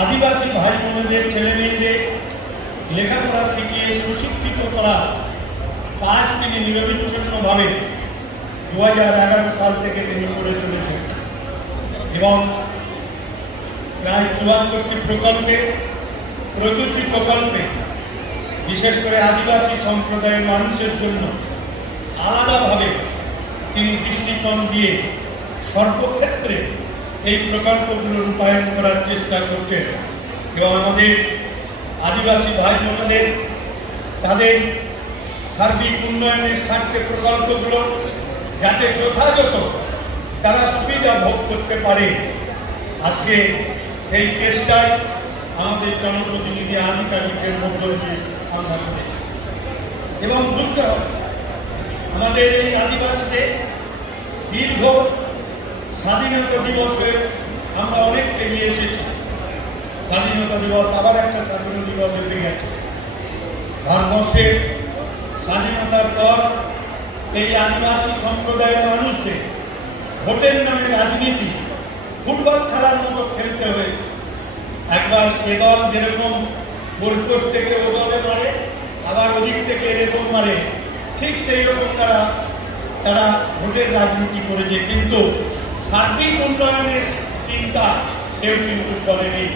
আদিবাসী ভাই বোনেদের, ছেলে মেয়েদের লেখাপড়া শিখিয়ে সুশিক্ষিত করা কাজ তিনি নিরবিচ্ছিন্নভাবে দু হাজার এগারো সাল থেকে তিনি করে চলেছেন। এবং প্রায় চুয়াত্তরটি প্রকল্পে প্রযুক্তি প্রকল্পে, বিশেষ করে আদিবাসী সম্প্রদায়ের মানুষের জন্য আলাদাভাবে তিনি দৃষ্টিকোণ দিয়ে সর্বক্ষেত্রে এই প্রকল্পগুলো রূপায়ণ করার চেষ্টা করছেন এবং আমাদের আদিবাসী ভাই বোনদের, তাদের সার্বিক উন্নয়নের স্বার্থে প্রকল্পগুলো যাতে যথাযথ তারা সুবিধা ভোগ করতে পারে। আজকে সেই চেষ্টায় আমাদের জনপ্রতিনিধি আধিকারিকের মধ্য দিয়ে আমরা করেছি। এবং বুঝতে হবে, আমাদের এই আদিবাসীদের দীর্ঘ স্বাধীনতা দিবসে আমরা অনেক এগিয়ে এসেছি। স্বাধীনতা দিবস আবার একটা স্বাধীনতা দিবস এসে গেছে। ভারতবর্ষের স্বাধীনতার পর এই আদিবাসী সম্প্রদায়ের মানুষদের ভোটের নামে রাজনীতি, ফুটবল খেলার মতো খেলতে হয়েছে। একবার এ দল যেরকম বোলপুর থেকে ও দলে মারে, আবার ওদিক থেকে এরকম মারে, ঠিক সেই রকম তারা তারা ভোটের রাজনীতি করেছে। কিন্তু সার্বিক উন্নয়নের চিন্তা কেউ কিন্তু করেনি।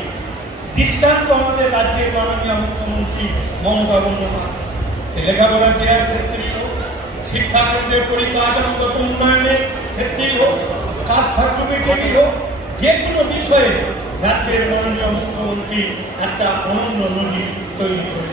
দৃষ্টান্ত আমাদের রাজ্যের মাননীয় মুখ্যমন্ত্রী মমতা বন্দ্যোপাধ্যায়। সে লেখাপড়া দেওয়ার ক্ষেত্রেই হোক, শিক্ষা কেন্দ্রের পরিকাঠামোগত উন্নয়নের ক্ষেত্রেই হোক, কাস্ট সার্টিফিকেটই হোক, যে কোনো বিষয়ে রাজ্যের মাননীয় মুখ্যমন্ত্রী একটা অনন্য নজির তৈরি করেছে